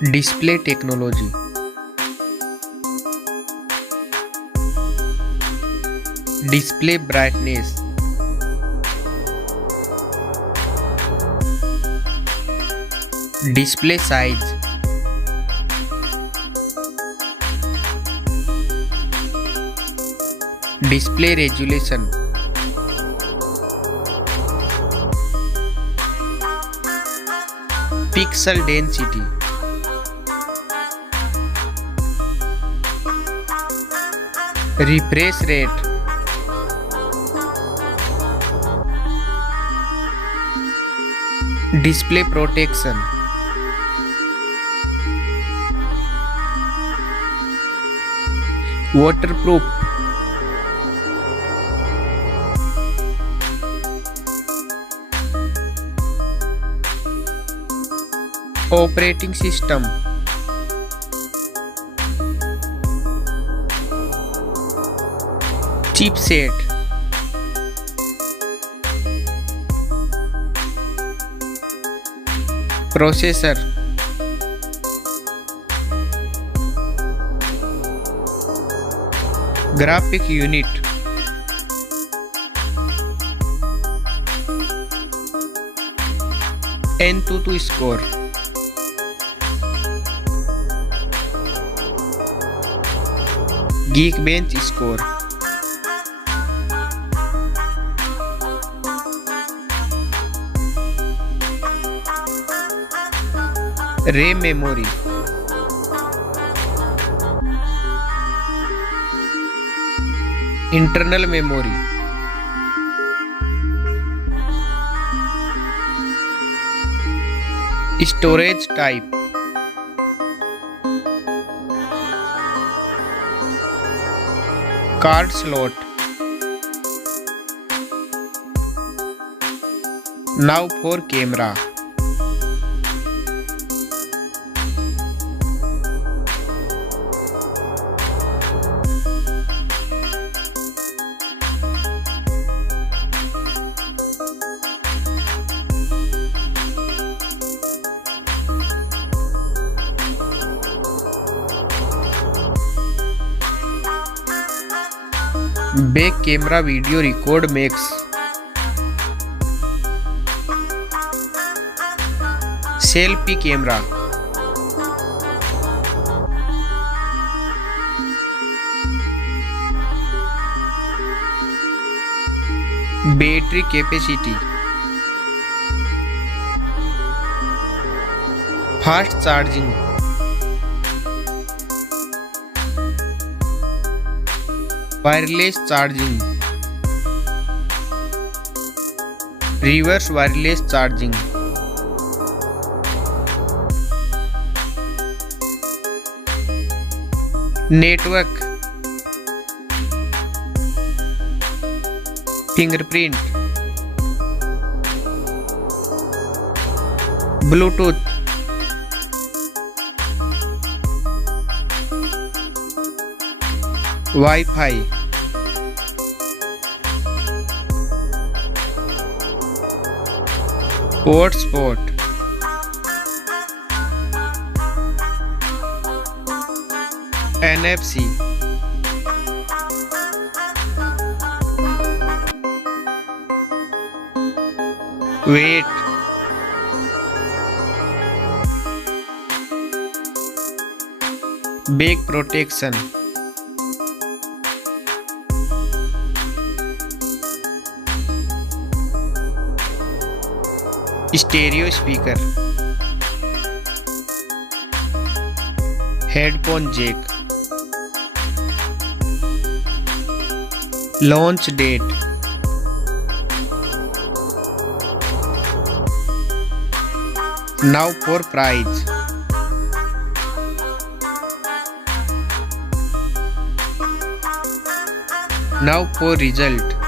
Display technology. Display brightness. Display size. Display resolution. Pixel density. Refresh rate. Display protection. Waterproof. Operating system. Chipset. Processor. Graphic unit. AnTuTu score. Geekbench score. RAM memory. Internal memory. Storage type. Card slot. Now for camera. Back camera video record makes. Selfie camera. Battery capacity. Fast charging. Wireless charging. Reverse wireless charging. Network. Fingerprint. Bluetooth. Wi-Fi. Hotspot. NFC. Weight. Back protection. Stereo speaker. Headphone jack. Launch date. Now for price. Now for result.